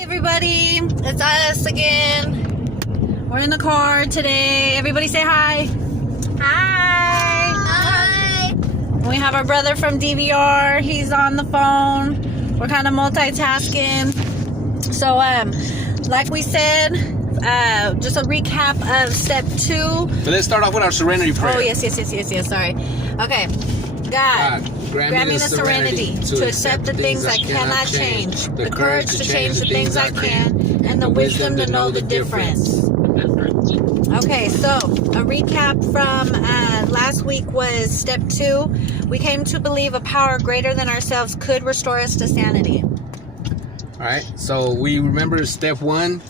Hey everybody, it's us again. We're in the car today. Everybody say hi. Hi. Hi. We have our brother from DVR. He's on the phone. We're kind of multitasking. So, like we said, just a recap of step 2. But let's start off with our serenity prayer. Oh, yes. Sorry. Okay. God, grant me the serenity to accept the things I cannot change, the courage to change the things I can, and the wisdom to know the difference. Okay, so a recap from last week was step 2. We came to believe a power greater than ourselves could restore us to sanity. All right, so we remember step 1.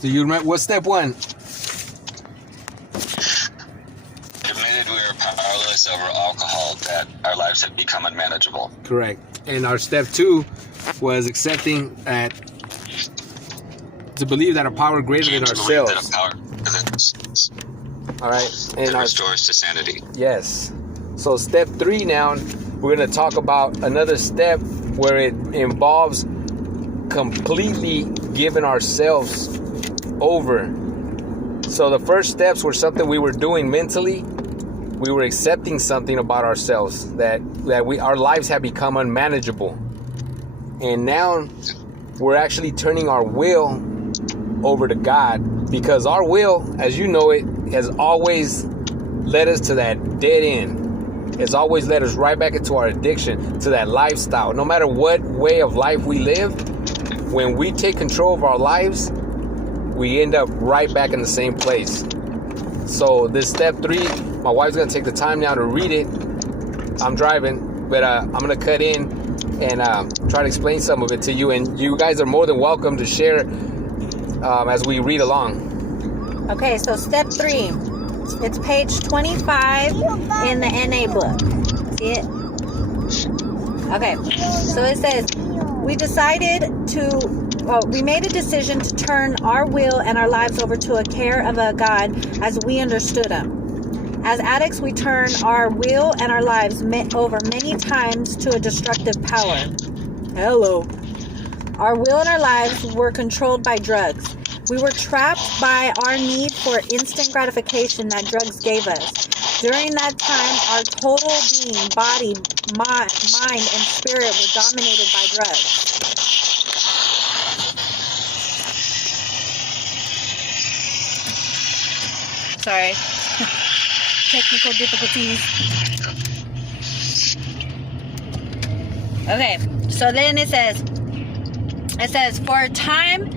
Do you remember what's step 1? Admitted we are powerless over alcohol, that our lives have become unmanageable. Correct. And our step 2 was accepting that to believe that a power greater than ourselves. All right, and that restores to sanity. Yes. So step 3 now, we're going to talk about another step where it involves completely giving ourselves over. So the first steps were something we were doing mentally. We were accepting something about ourselves that our lives have become unmanageable. And now we're actually turning our will over to God, because our will, as you know it, has always led us to that dead end. It's always led us right back into our addiction, to that lifestyle. No matter what way of life we live, when we take control of our lives, we end up right back in the same place. So this step 3, my wife's going to take the time now to read it. I'm driving, but I'm going to cut in and try to explain some of it to you. And you guys are more than welcome to share as we read along. Okay, so step 3. It's page 25 in the NA book. See it? Okay, so it says, we made a decision to turn our will and our lives over to a care of a God as we understood Him. As addicts, we turn our will and our lives over many times to a destructive power. Hello. Our will and our lives were controlled by drugs. We were trapped by our need for instant gratification that drugs gave us. During that time, our total being, body, mind, and spirit were dominated by drugs. Sorry. Technical difficulties. Okay, so then it says, for a time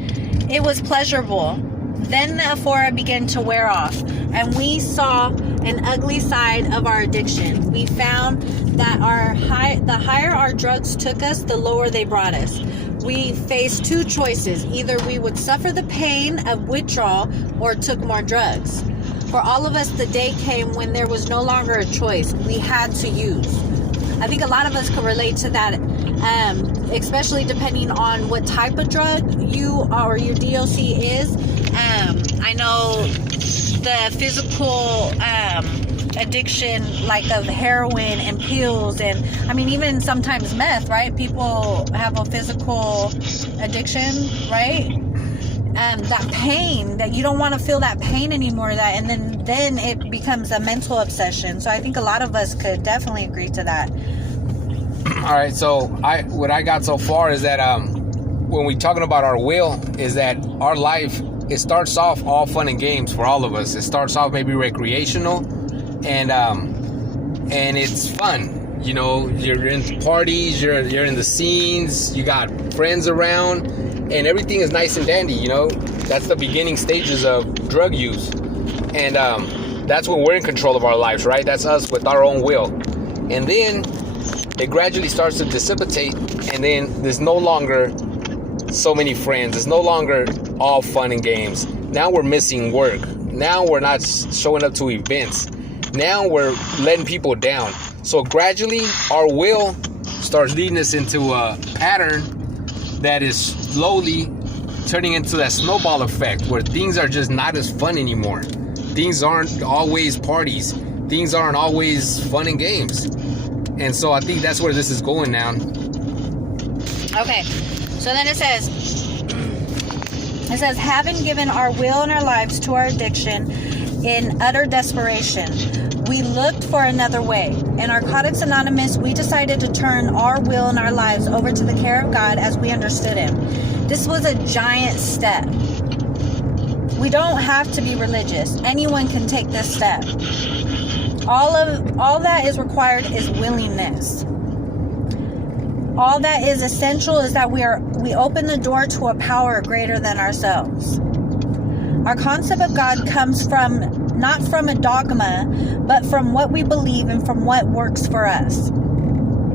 it was pleasurable. Then the euphoria began to wear off, and we saw an ugly side of our addiction. We found that the higher our drugs took us, the lower they brought us. We faced 2 choices. Either we would suffer the pain of withdrawal or took more drugs. For all of us, the day came when there was no longer a choice. We had to use. I think a lot of us could relate to that, especially depending on what type of drug you or your DOC is. I know the physical addiction, like of heroin and pills, and I mean even sometimes meth, right? People have a physical addiction, right? That pain, that you don't want to feel that pain anymore, and then it becomes a mental obsession. So I think a lot of us could definitely agree to that. All right, so what I got so far is that when we're talking about our will, is that our life, it starts off all fun and games for all of us. It starts off maybe recreational, and it's fun. You know, you're in parties, you're in the scenes, you got friends around, and everything is nice and dandy. You know, that's the beginning stages of drug use, and that's when we're in control of our lives, right? That's us with our own will, and then it gradually starts to dissipate, and then there's no longer so many friends. It's no longer all fun and games. Now we're missing work. Now we're not showing up to events. Now we're letting people down. So gradually our will starts leading us into a pattern that is slowly turning into that snowball effect, where things are just not as fun anymore. Things aren't always parties. Things aren't always fun and games. And so I think that's where this is going now. Okay, so then it says, It says, having given our will and our lives to our addiction in utter desperation, we looked for another way. In Narcotics Anonymous, we decided to turn our will and our lives over to the care of God as we understood Him. This was a giant step. We don't have to be religious. Anyone can take this step. All that is required is willingness. All that is essential is that we open the door to a power greater than ourselves. Our concept of God comes not from a dogma, but from what we believe and from what works for us.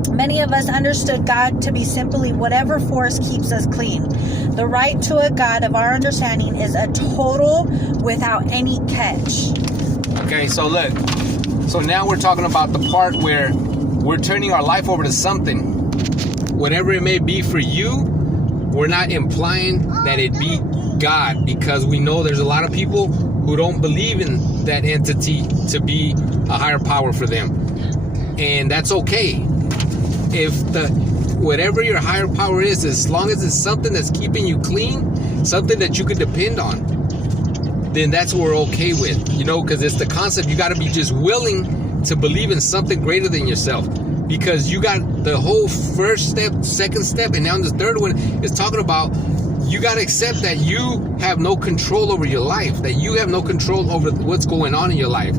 Many of us understood God to be simply whatever force keeps us clean. The right to a God of our understanding is a total without any catch. Okay, so look. So now we're talking about the part where we're turning our life over to something. Whatever it may be for you, we're not implying that it be God, because we know there's a lot of people who don't believe in that entity to be a higher power for them. And that's okay. If whatever your higher power is, as long as it's something that's keeping you clean, something that you can depend on, then that's what we're okay with. Because it's the concept. You got to be just willing to believe in something greater than yourself. Because you got the whole first step, second step, and now the third one is talking about you got to accept that you have no control over your life, that you have no control over what's going on in your life.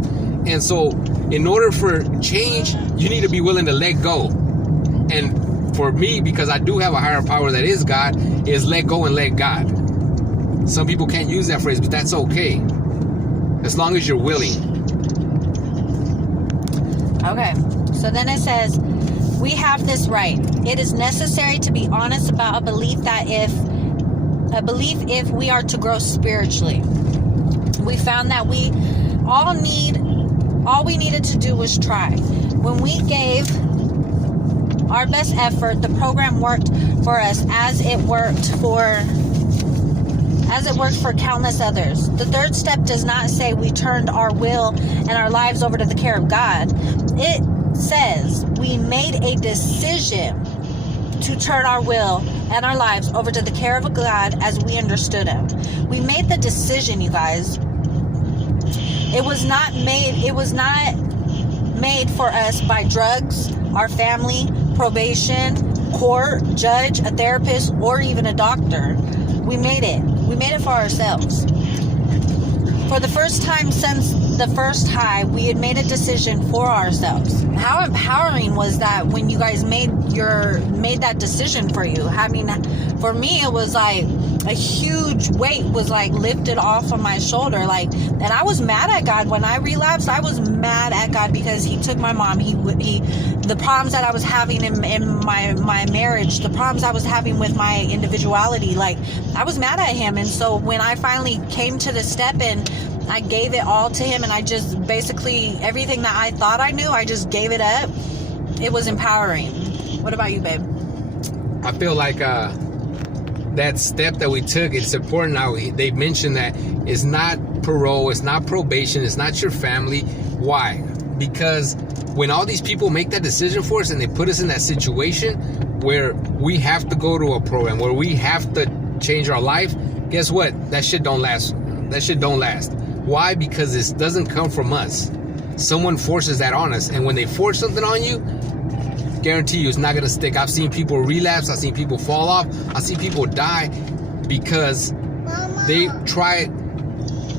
And so in order for change, you need to be willing to let go. And for me, because I do have a higher power that is God, is let go and let God. Some people can't use that phrase, but that's okay. As long as you're willing. Okay. So then it says, we have this right. It is necessary to be honest about a belief if we are to grow spiritually. We found that all we needed to do was try. When we gave our best effort, the program worked for us as it worked for countless others. The third step does not say we turned our will and our lives over to the care of God. It says we made a decision to turn our will and our lives over to the care of God as we understood Him. We made the decision, you guys. It was not made for us by drugs, our family, probation, court, judge, a therapist, or even a doctor. We made it. We made it for ourselves. For the first time since the first high, we had made a decision for ourselves. How empowering was that when you guys made that decision for you? I mean, for me, it was like a huge weight was like lifted off of my shoulder. And I was mad at God when I relapsed. I was mad at God because He took my mom. The problems that I was having in my marriage, the problems I was having with my individuality, I was mad at Him. And so when I finally came to the step and I gave it all to Him, and I just basically everything that I thought I knew, I just gave it up. It was empowering. What about you, babe? I feel like that step that we took, it's important. Now they mentioned that it's not parole, it's not probation, it's not your family. Why? Because when all these people make that decision for us and they put us in that situation where we have to go to a program, where we have to change our life, guess what? That shit don't last. That shit don't last. Why? Because this doesn't come from us. Someone forces that on us. And when they force something on you, guarantee you it's not going to stick. I've seen people relapse. I've seen people fall off. I've seen people die because they tried,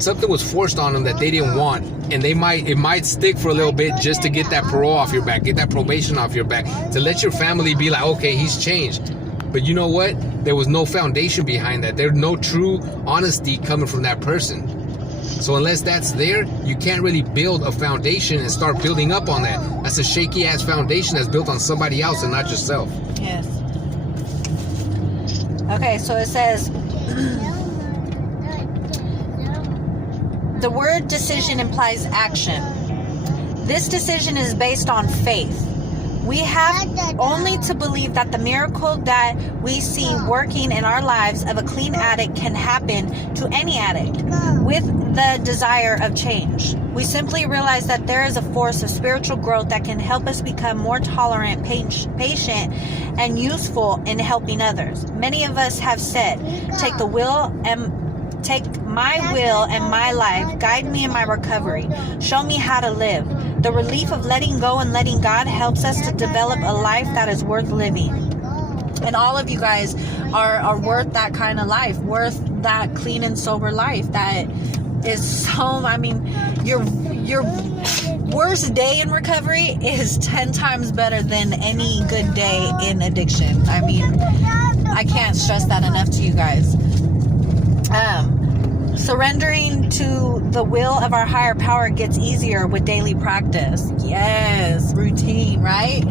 something was forced on them that they didn't want. And it might stick for a little bit just to get that parole off your back, get that probation off your back, to let your family be like, okay, he's changed. But you know what? There was no foundation behind that. There's no true honesty coming from that person. So unless that's there, you can't really build a foundation and start building up on that. That's a shaky ass foundation that's built on somebody else and not yourself. Yes. Okay, so it says the word decision implies action. This decision is based on faith. We have only to believe that the miracle that we see working in our lives of a clean addict can happen to any addict with the desire of change. We simply realize that there is a force of spiritual growth that can help us become more tolerant, patient, and useful in helping others. Many of us have said, take the will and Take my will and my life. Guide me in my recovery. Show me how to live. The relief of letting go and letting God helps us to develop a life that is worth living. And all of you guys are worth that kind of life, worth that clean and sober life. That is so, I mean, your worst day in recovery is 10 times better than any good day in addiction. I mean, I can't stress that enough to you guys. Surrendering to the will of our higher power gets easier with daily practice. Yes, routine, right?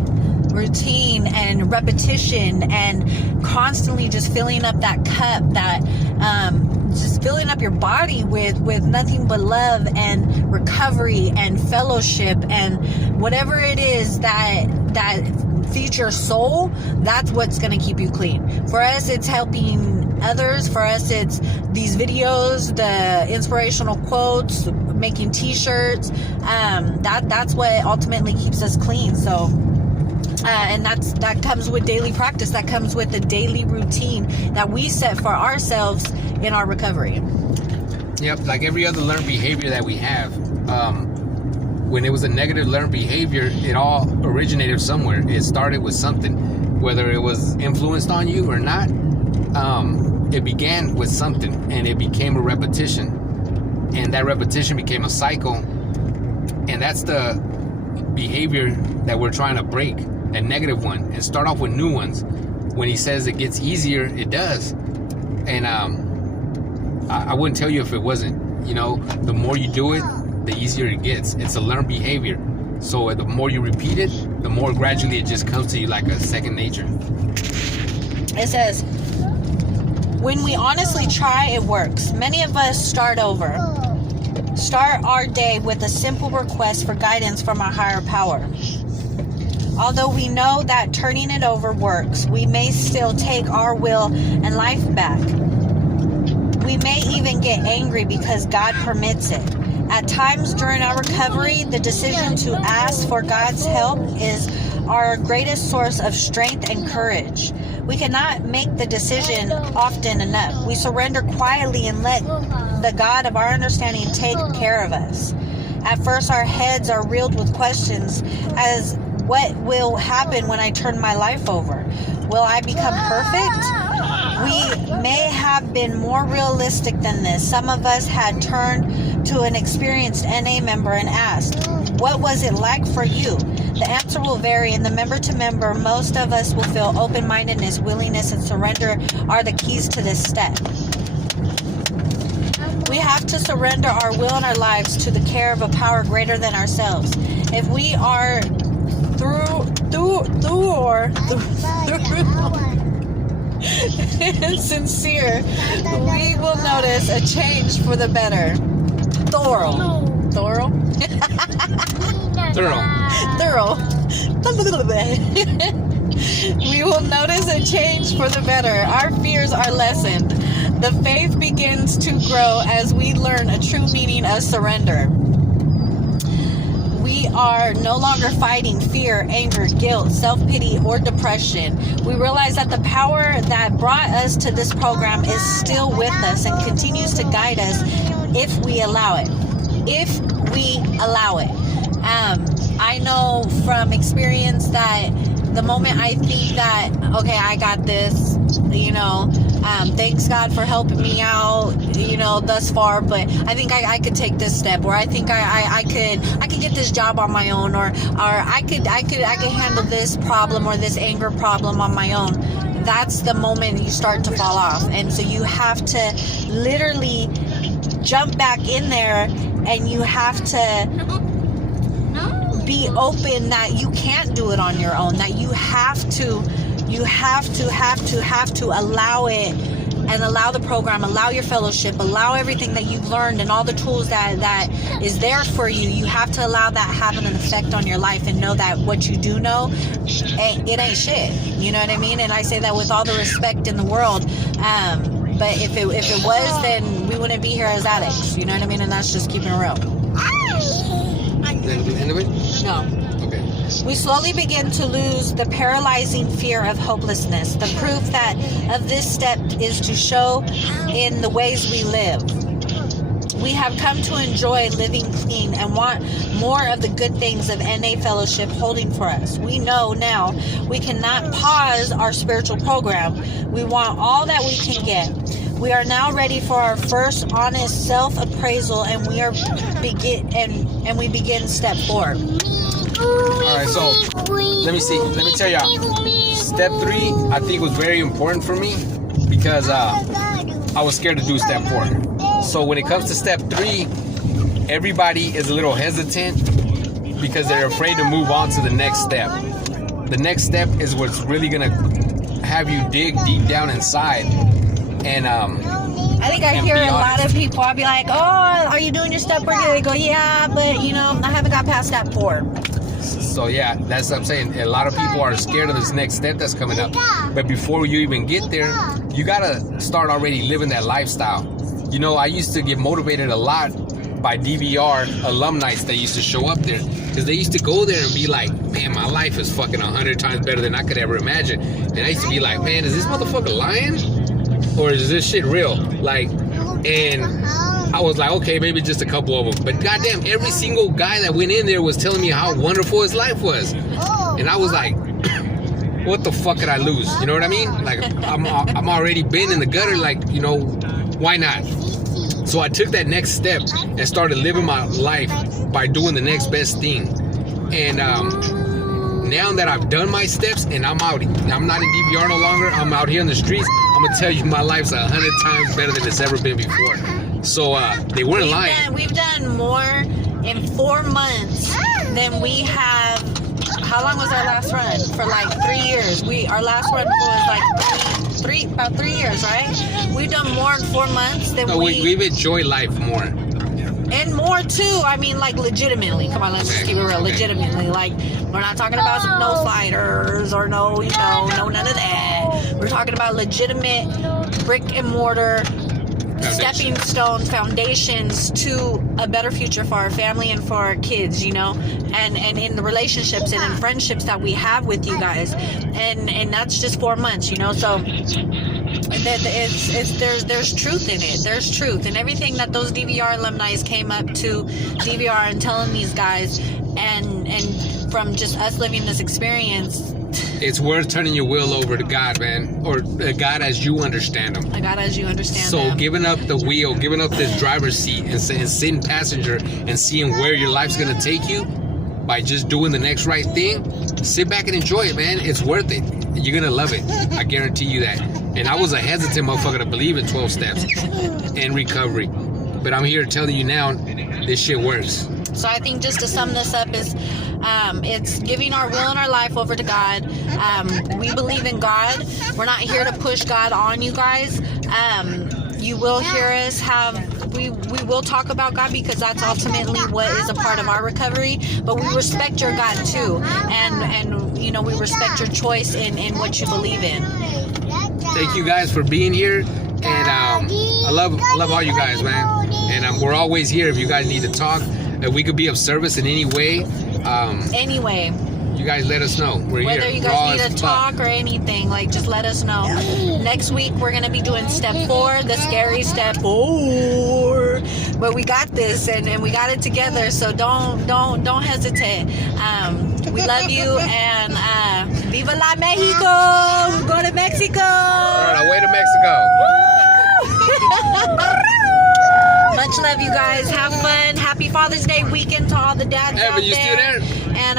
Routine and repetition and constantly just filling up that cup, that just filling up your body with nothing but love and recovery and fellowship and whatever it is that feeds your soul. That's what's going to keep you clean. For us, it's helping others. For us, it's these videos, the inspirational quotes, making t-shirts. That's what ultimately keeps us clean. So and that comes with daily practice. That comes with the daily routine that we set for ourselves in our recovery. Yep, like every other learned behavior that we have. When it was a negative learned behavior, it all originated somewhere. It started with something, whether it was influenced on you or not. It began with something, and it became a repetition, and that repetition became a cycle, and that's the behavior that we're trying to break, that negative one, and start off with new ones. When he says it gets easier, it does. And I wouldn't tell you if it wasn't. You know, the more you do it, the easier it gets. It's a learned behavior. So the more you repeat it, the more gradually it just comes to you like a second nature. It says, when we honestly try, it works. Many of us start over. Start our day with a simple request for guidance from our higher power. Although we know that turning it over works, we may still take our will and life back. We may even get angry because God permits it. At times during our recovery, the decision to ask for God's help is our greatest source of strength and courage. We cannot make the decision often enough. We surrender quietly and let the God of our understanding take care of us. At first, our heads are reeled with questions as what will happen when I turn my life over? Will I become perfect? We may have been more realistic than this. Some of us had turned to an experienced NA member and asked, what was it like for you? The answer will vary, and the member to member, most of us will feel open-mindedness, willingness, and surrender are the keys to this step. We have to surrender our will and our lives to the care of a power greater than ourselves. If we are sincere, we will notice a change for the better. Thorough. We will notice a change for the better. Our fears are lessened. The faith begins to grow as we learn a true meaning of surrender. We are no longer fighting fear, anger, guilt, self-pity, or depression. We realize that the power that brought us to this program is still with us and continues to guide us if we allow it. If we allow it. I know from experience that the moment I think that, okay, I got this, thanks God for helping me out, thus far, but I think I could take this step, or I think I could get this job on my own, or I could handle this problem or this anger problem on my own. That's the moment you start to fall off. And so you have to literally jump back in there, and you have to be open that you can't do it on your own, that you have to allow it, and allow the program, allow your fellowship, allow everything that you've learned and all the tools that is there for you. You have to allow that having an effect on your life, and know that what you do know, it ain't shit. You know what I mean? And I say that with all the respect in the world. But if it was, then we wouldn't be here as addicts. You know what I mean? And that's just keeping it real. Is that the end of it? No. Okay. We slowly begin to lose the paralyzing fear of hopelessness. The proof that of this step is to show in the ways we live. We have come to enjoy living clean and want more of the good things of NA Fellowship holding for us. We know now we cannot pause our spiritual program. We want all that we can get. We are now ready for our first honest self-appraisal, and we begin step 4. All right, so let me see. Let me tell y'all. Step 3, I think, was very important for me because I was scared to do step 4. So when it comes to step 3, everybody is a little hesitant because they're afraid to move on to the next step. The next step is what's really gonna have you dig deep down inside. And I think I hear a lot of people. I'll be like, "Oh, are you doing your step 4?" They go, "Yeah, but I haven't got past step 4." So yeah, that's what I'm saying. A lot of people are scared of this next step that's coming up. But before you even get there, you gotta start already living that lifestyle. I used to get motivated a lot by DVR alumni that used to show up there, because they used to go there and be like, "Man, my life is fucking 100 times better than I could ever imagine." And I used to be like, "Man, is this motherfucker lying? Or is this shit real?" And I was like, okay, maybe just a couple of them. But goddamn, every single guy that went in there was telling me how wonderful his life was. And I was like, what the fuck could I lose? You know what I mean? Like, I'm already been in the gutter, why not? So I took that next step and started living my life by doing the next best thing. And now that I've done my steps and I'm out, I'm not in DVR no longer, I'm out here in the streets, I'm gonna tell you my life's 100 times better than it's ever been before. So they weren't lying. We've done more in 4 months than we have. How long was our last run? For like 3 years. Our last run was like about 3 years, right? We've done more in 4 months than we've enjoyed life more. And more too. I mean, like, legitimately. Come on, let's just keep it real. Legitimately. Like, we're not talking about no sliders or no none of that. We're talking about legitimate brick and mortar stepping stones, foundations to a better future for our family and for our kids, and in the relationships and in friendships that we have with you guys. And that's just 4 months, so there's truth in it. There's truth in everything that those DVR alumni came up to DVR and telling these guys, and from just us living this experience. It's worth turning your will over to God, man, or God as you understand Him. God as you understand So them. giving up the wheel, giving up this driver's seat, and sitting passenger, and seeing where your life's gonna take you by just doing the next right thing. Sit back and enjoy it, man. It's worth it. You're gonna love it. I guarantee you that. And I was a hesitant motherfucker to believe in 12 steps and recovery, but I'm here telling you now, this shit works. So I think just to sum this up is, it's giving our will and our life over to God. We believe in God. We're not here to push God on you guys. You will hear us we will talk about God, because that's ultimately what is a part of our recovery. But we respect your God too, and we respect your choice in what you believe in. Thank you guys for being here, and I love all you guys, man. And we're always here if you guys need to talk. If we could be of service in any way, anyway, you guys let us know. We're whether here. you guys need to talk or anything, just let us know. Next week we're gonna be doing step 4, the scary step 4. But we got this, and we got it together. So don't hesitate. We love you, and Viva la Mexico! We're going to Mexico. All right, way to Mexico. Much love, you guys. Have fun. Happy Father's Day weekend to all the dads out Evan, you there. still there? And